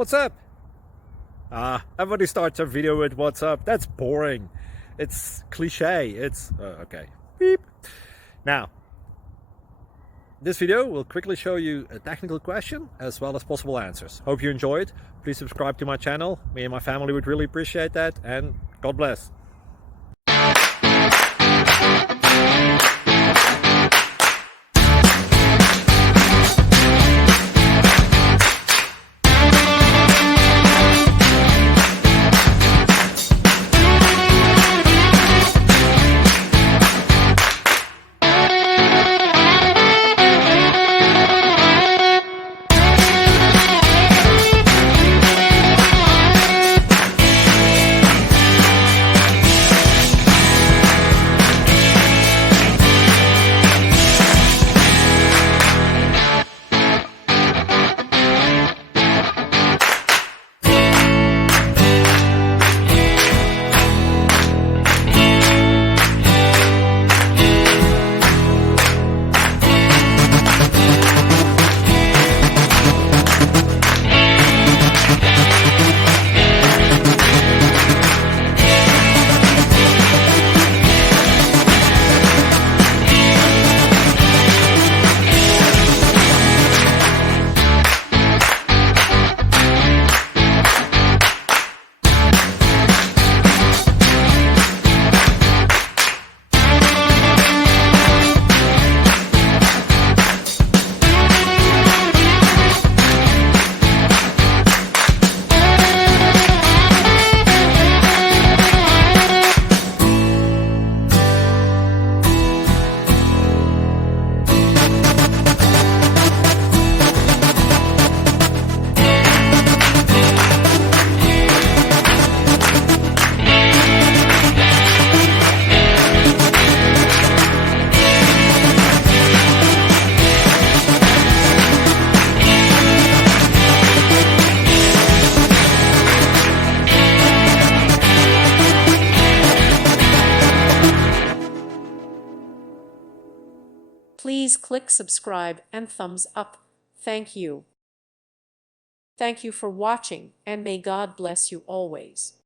What's up? Everybody starts a video with what's up. That's boring. It's cliche. It's okay. Beep. Now, this video will quickly show you a technical question as well as possible answers. Hope you enjoyed. Please subscribe to my channel. Me and my family would really appreciate that, and God bless. Please click subscribe and thumbs up. Thank you. Thank you for watching, and may God bless you always.